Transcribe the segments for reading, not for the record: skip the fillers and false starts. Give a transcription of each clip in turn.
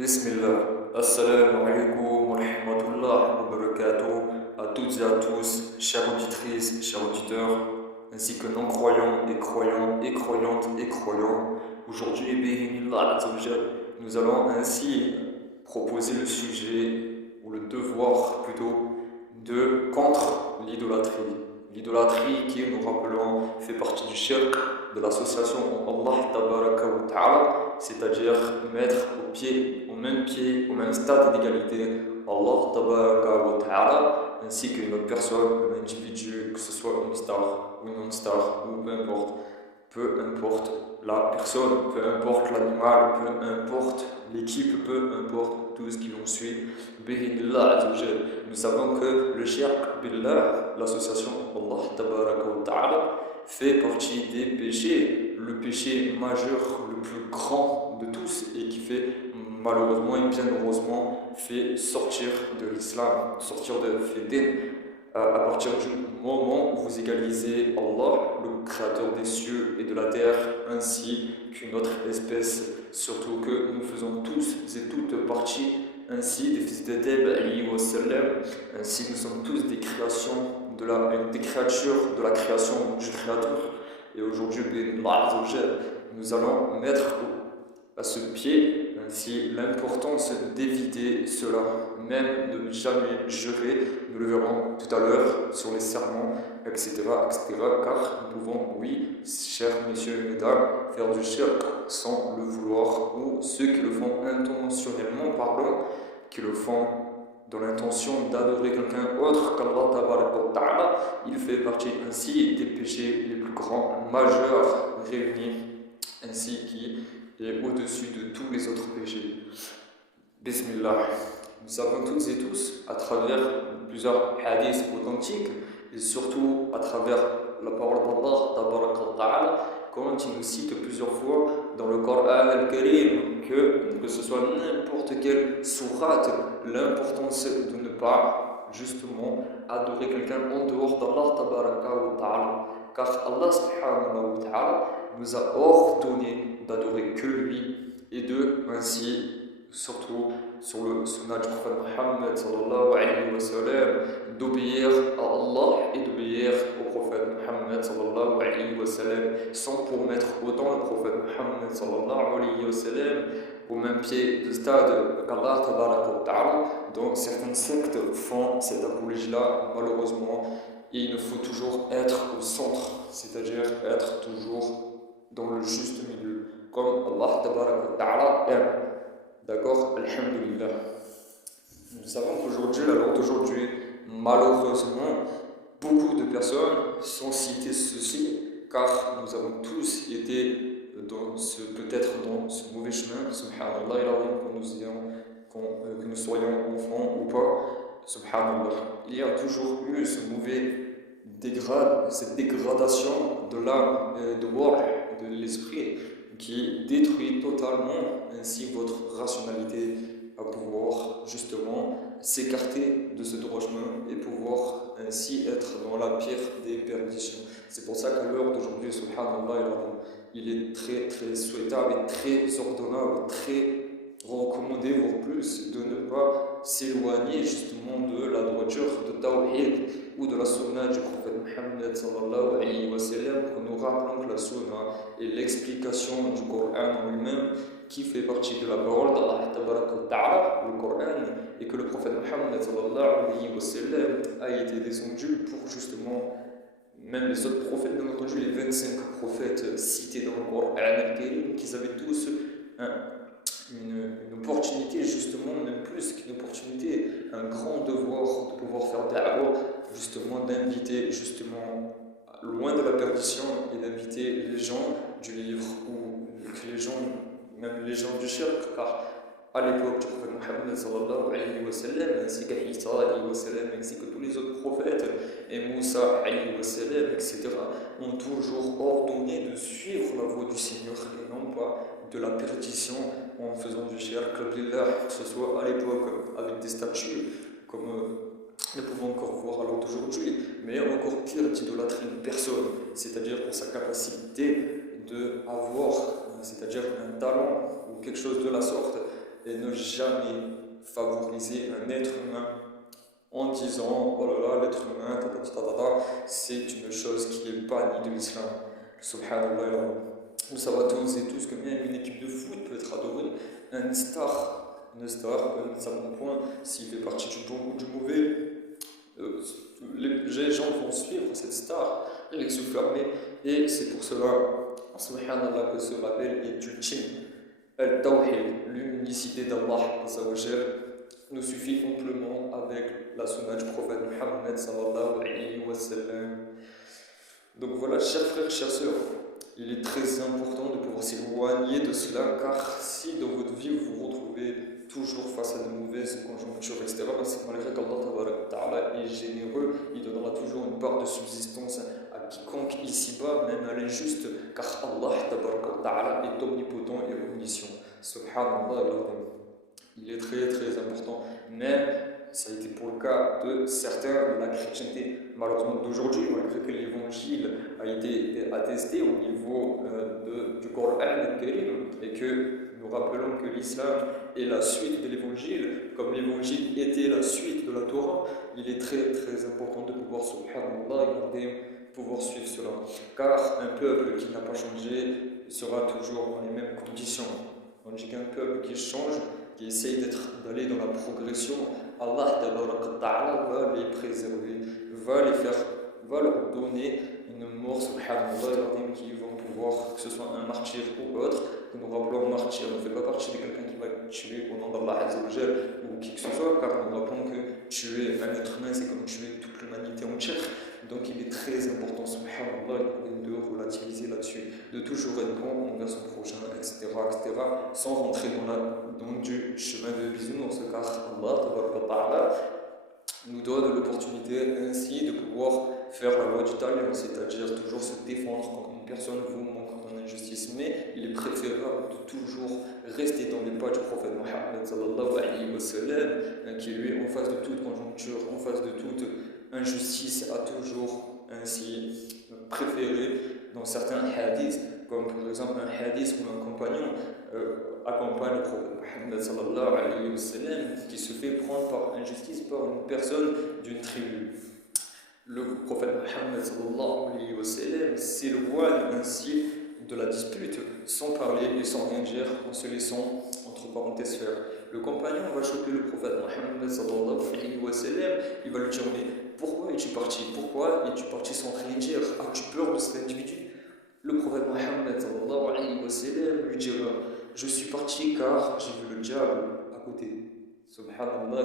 Bismillah, assalamu alaikum wa rahmatullah wa barakatuh à toutes et à tous, chères auditrices, chers auditeurs, ainsi que non-croyants et croyants et croyantes et croyants. Aujourd'hui, bi'idhnillah azza wa jal, nous allons ainsi proposer le sujet, ou le devoir plutôt, de contre l'idolâtrie. L'idolâtrie qui, nous rappelons, fait partie du shirk, de l'association Allah tabaraka wa ta'ala, c'est-à-dire mettre au même pied, au même stade d'égalité Allah tabaraka wa ta'ala, ainsi qu'une autre personne, un individu, que ce soit une star ou une non-star, ou peu importe la personne, peu importe l'animal, peu importe l'équipe, peu importe tout ce qui l'on suit. Bi'idhnillah azza wa jal. Nous savons que le shirk billah, l'association Allah tabaraka wa ta'ala, fait partie des péchés, le péché majeur, le plus grand de tous, et qui fait malheureusement et bien heureusement fait sortir de l'islam, sortir de Fédin. À partir du moment où vous égalisez Allah, le créateur des cieux et de la terre, ainsi qu'une autre espèce, surtout que nous faisons tous et toutes partie ainsi des fils d'Adam, ainsi nous sommes tous des créations des créatures de la création du créateur. Et aujourd'hui, nous allons mettre à ce pied ainsi l'importance d'éviter cela, même de ne jamais jurer. Nous le verrons tout à l'heure sur les serments, etc., car nous pouvons, oui, chers messieurs et mesdames, faire du shirk sans le vouloir, ou ceux qui le font intentionnellement, pardon, qui le font dans l'intention d'adorer quelqu'un autre qu'Allah tabaraka wa ta'ala, il fait partie ainsi des péchés les plus grands, majeurs, réunis, ainsi qui est au-dessus de tous les autres péchés. Bismillah. Nous savons toutes et tous, à travers plusieurs hadiths authentiques, et surtout à travers la parole d'Allah tabaraka wa ta'ala, quand il nous cite plusieurs fois dans le Coran al-Karim que ce soit n'importe quelle sourate, l'importance de ne pas justement adorer quelqu'un en dehors d'Allah tabaraka wa ta'ala, car Allah subhanahu wa ta'ala nous a ordonné d'adorer que lui et de ainsi, surtout sur le sunnah du prophète Muhammad sallallahu alayhi wa sallam, d'obéir à Allah et d'obéir au prophète Muhammad sallallahu alayhi wa sallam, sans pour mettre autant le prophète Muhammad sallallahu alayhi wa sallam au même pied de stade qu'Allah tabaraka wa ta'ala. Donc certaines sectes font cette apologie-là, malheureusement, et il faut toujours être au centre, c'est-à-dire être toujours dans le juste milieu, comme Allah tabaraka wa ta'ala aime. D'accord? Alhamdulillah. Nous savons qu'aujourd'hui, la loi d'aujourd'hui, malheureusement, beaucoup de personnes sont citées ceci, car nous avons tous été peut-être dans ce mauvais chemin, subhanallah, que nous soyons enfants ou pas, subhanallah. Il y a toujours eu cette dégradation de l'âme, de l'esprit, qui détruit totalement ainsi votre rationalité à pouvoir justement s'écarter de ce droit chemin et pouvoir ainsi être dans la pire des perditions. C'est pour ça qu'à l'heure d'aujourd'hui, subhanallah, il est très très souhaitable et très ordonnable, très recommandé, voire plus, de ne pas s'éloigner justement de la droiture de Tawhid ou de la sunna du prophète Muhammad sallallahu alayhi wa sallam, que nous rappelons que la sunna est l'explication du Coran en lui-même, qui fait partie de la parole d'Allah tabaraka wa ta'ala, le Coran, et que le prophète Muhammad sallallahu alayhi wa sallam a été descendu pour justement, même les autres prophètes, bien entendu, les 25 prophètes cités dans le Coran al-Karim, qu'ils avaient tous une opportunité, justement, même plus qu'une opportunité, un grand devoir de pouvoir faire da'wah, justement, d'inviter justement loin de la perdition et d'inviter les gens du livre, ou que les gens, même les gens du shirk, car à l'époque du prophète Muhammad sallallahu alayhi wa sallam, ainsi qu'Isa alayhi wa sallam, ainsi que tous les autres prophètes, et Moussa alayhi wa sallam, etc., ont toujours ordonné de suivre la voie du Seigneur et non pas de la perdition en faisant du shirk, que ce soit à l'époque avec des statues, comme nous pouvons encore voir à l'heure d'aujourd'hui, mais encore pire, d'idolâtrer une personne, c'est-à-dire pour sa capacité d'avoir, c'est-à-dire un talent ou quelque chose de la sorte, et ne jamais favoriser un être humain en disant oh là là, l'être humain, c'est une chose qui est bannie de l'islam. Subhanallah. Nous savons tous et tous que même une équipe de foot peut être adorée. Une star, un certain point, s'il fait partie du bon ou du mauvais, les gens vont suivre cette star, les se fermer, et c'est pour cela, subhanallah, que ce rappel est ultime. Al-Tawhid, l'unicité d'Allah nous suffit amplement avec la sunna du prophète Muhammad sallallahu alayhi wa sallam. Donc voilà, chers frères, chères sœurs, il est très important de pouvoir s'éloigner de cela, car si dans votre vie vous vous retrouvez toujours face à de mauvaises conjonctures, etc., c'est malgré qu'Allah est généreux, il donnera toujours une part de subsistance à quiconque ici-bas, même à l'injuste, car Allah est omnipotent et omniscient. Subhanallah, il est très très important, mais ça a été pour le cas de certains de la chrétienté, malheureusement d'aujourd'hui, malgré que l'évangile a été attesté au niveau du Coran al-Karim, et que nous rappelons que l'islam est la suite de l'évangile, comme l'évangile était la suite de la Torah, il est très très important de pouvoir, subhanallah, pouvoir suivre cela, car un peuple qui n'a pas changé sera toujours dans les mêmes conditions. On dit qu'un peuple qui change, qui essaye d'aller dans la progression, Allah va les préserver, va leur donner une mort, subhanallah, qui vont pouvoir, que ce soit un martyr ou autre, que nous rappelons martyr, on ne fait pas partie de quelqu'un qui va tuer au nom d'Allah ou qui que ce soit, car nous rappelons que tuer un être humain, c'est comme tuer toute l'humanité entière. Donc il est très important, subhanallah, de relativiser là-dessus, de toujours être bon envers son prochain, etc., sans rentrer dans du chemin de bisounours, car Allah nous donne l'opportunité ainsi de pouvoir faire la loi du talion, c'est-à-dire toujours se défendre quand une personne vous manque en injustice, mais il est préférable de toujours rester dans les pas du prophète Mohammed sallallahu alayhi wa sallam, qui lui, en face de toute conjoncture, en face de toute injustice, a toujours ainsi préféré dans certains hadiths, comme par exemple un hadith où un compagnon accompagne le prophète Muhammad sallallahu alayhi wa sallam, qui se fait prendre par injustice par une personne d'une tribu. Le prophète Muhammad sallallahu alayhi wa sallam s'éloigne ainsi de la dispute sans parler et sans rien dire, en se laissant entre parenthèses faire. Le compagnon va choquer le prophète Muhammad sallallahu alayhi wa sallam, il va lui dire mais pourquoi es-tu parti? Pourquoi es-tu parti sans rien dire? As-tu peur de cet individu? Le prophète Muhammad sallallahu alayhi wa sallam lui dira je suis parti car j'ai vu le diable à côté. Subhanallah,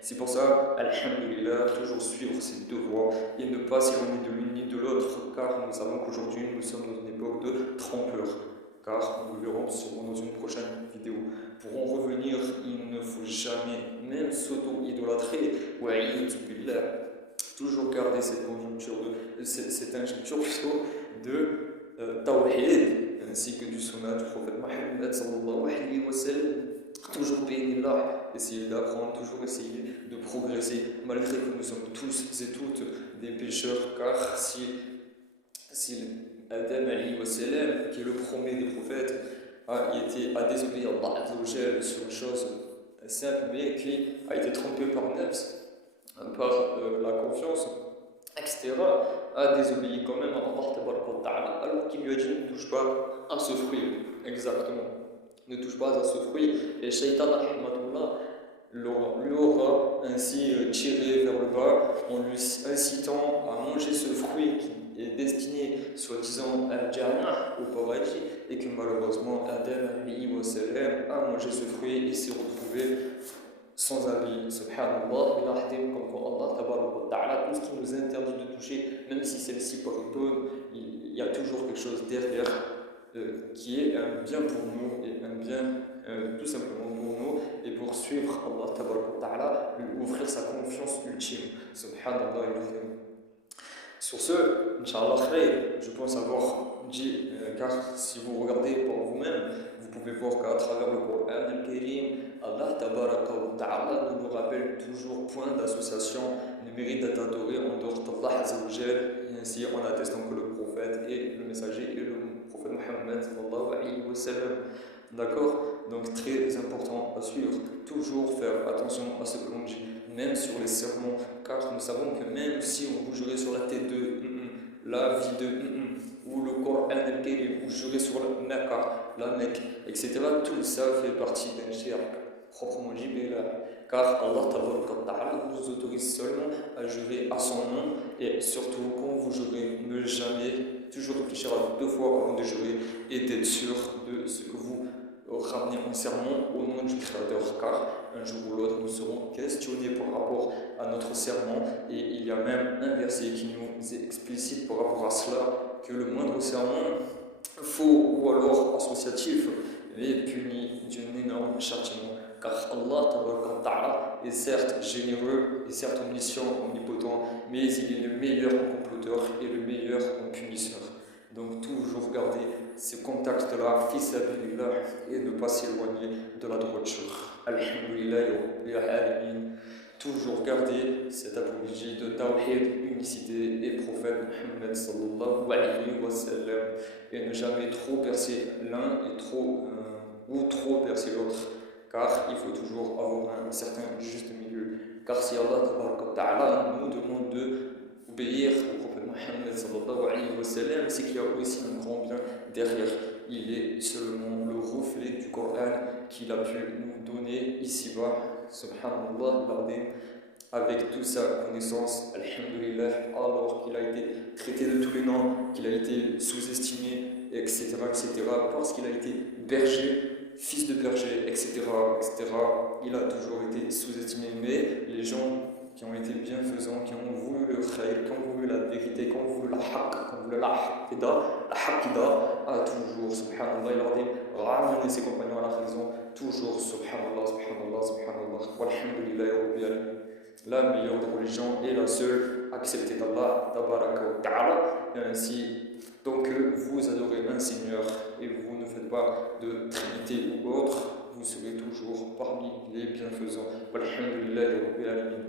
c'est pour ça, alhamdulillah, toujours suivre ces deux voies et ne pas s'éloigner de l'une ni de l'autre, car nous savons qu'aujourd'hui nous sommes dans une époque de trompeurs. Car nous le verrons sûrement dans une prochaine vidéo. Pour en revenir, il ne faut jamais même s'auto-idolâtrer. Toujours garder cette conjoncture cette injoncture de tawhid, ainsi que du sunnah du prophète Muhammad sallallahu alayhi wa sallam. Toujours bénir, essayer d'apprendre, toujours essayer de progresser, malgré que nous sommes tous et toutes des pécheurs, car si Adam alayhi wa sallam, qui est le premier des prophètes, a désobéi à Allah sur une chose simple, mais qui a été trompé par nafs, par la confiance, etc., a désobéi quand même à Allah, alors qu'il lui a dit ne touche pas à ce fruit. Exactement. Ne touche pas à ce fruit. Et Shaitan lui aura ainsi tiré vers le bas en lui incitant à manger ce fruit qui est destiné, soi-disant, à Jannah, au paradis, et que malheureusement Adam a mangé ce fruit et s'est retrouvé sans habit. Subhanallah, comme Allah, tout ce qui nous interdit de toucher, même si celle-ci paraît bonne, il y a toujours quelque chose derrière qui est un bien pour nous et un bien tout simplement pour nous et pour suivre Allah, lui offrir sa confiance ultime. Subhanallah. Sur ce, Inch'Allah khayr, je pense avoir dit, car si vous regardez par vous-même, vous pouvez voir qu'à travers le Coran al-Karim, Allah Ta'ala nous rappelle toujours point d'association, ne mérite d'être adoré en dehors d'Allah Azzawajal, et ainsi en attestant que le prophète et le messager et le prophète Muhammad sallallahu alayhi wa sallam. D'accord? Donc très important suivre, toujours faire attention à ce que l'on dit, même sur les sermons, car nous savons que même si on vous jurait sur la tête de la vie de ou le Coran al-Karim, ou jurer sur la Mecca, la Mecque, etc., tout ça fait partie d'un shirk proprement dit, mais là, car Allah Ta'ala nous autorise seulement à jurer à son nom, et surtout quand vous jurez, ne jamais, toujours réfléchir à 2 fois avant de jurer et d'être sûr de ce que vous ramenez en serment au nom du Créateur, car un jour ou l'autre nous serons questionnés par rapport à notre serment, et il y a même un verset qui nous est explicite par rapport à cela, que le moindre serment faux ou alors associatif est puni d'un énorme châtiment, car Allah est certes généreux et certes omniscient, omnipotent, mais il est le meilleur en comploteur et le meilleur en punisseur. Donc toujours garder ce contact-là, fils et ne pas s'éloigner de la droiture. Alhamdulillah, toujours garder cette apologie de Tawhid, unicité et prophète Muhammad sallallahu alayhi wa sallam, et ne jamais trop percer l'un et ou trop percer l'autre, car il faut toujours avoir un certain juste milieu. Car si Allah nous demande d'obéir au prophète Muhammad sallallahu alayhi wa sallam, c'est qu'il y a aussi un grand bien derrière. Il est seulement le reflet du Coran qu'il a pu nous donner ici-bas, subhanallah, avec toute sa connaissance, alhamdulillah, alors qu'il a été traité de tous les noms, qu'il a été sous-estimé, etc., parce qu'il a été berger, fils de berger, etc., il a toujours été sous-estimé, mais les gens qui ont été bienfaisants, qui ont voulu le khayr, qui ont voulu la vérité, qui ont voulu la haqq, qui ont voulu la haqida, a toujours, subhanallah, il a dit, ramener ses compagnons à la raison, toujours, subhanallah, walhamdulillah, rabbil alamin. La meilleure des religions est la seule acceptée d'Allah, et ainsi, donc vous adorez un Seigneur et vous ne faites pas de trinité ou autre, vous serez toujours parmi les bienfaisants. Walhamdulillah, rabbil alamin.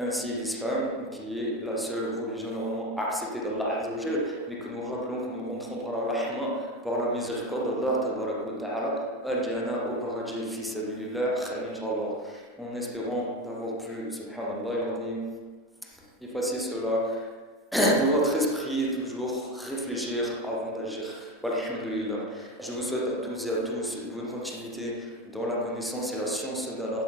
Ainsi l'islam, qui est la seule religion normalement acceptée d'Allah Azzawajal, mais que nous rappelons que nous rentrons par la rahma, par la miséricorde d'Allah, al-jana au paradis fi sabilillah, inshallah, en espérant d'avoir pu, subhanallah, effacer cela dans votre esprit et toujours réfléchir avant d'agir. Walhamdulillah. Je vous souhaite à toutes et à tous une bonne continuité dans la connaissance et la science d'Allah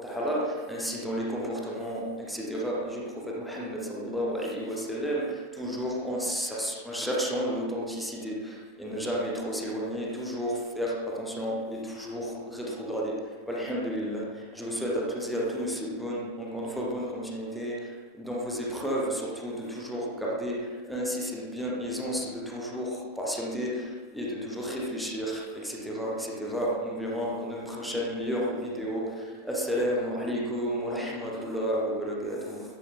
Ta'ala, ainsi dans les comportements, etc. du prophète Muhammad sallallahu alayhi wa sallam, toujours en cherchant l'authenticité et ne jamais trop s'éloigner, toujours faire attention et toujours rétrograder. Walhamdulillah. Je vous souhaite à toutes et à tous encore une fois, bonne continuité dans vos épreuves, surtout de toujours garder ainsi cette bienfaisance, de toujours patienter et de toujours réfléchir, etc. On verra dans une prochaine meilleure vidéo. Assalamu alaikum wa rahmatullahi wa barakatuh.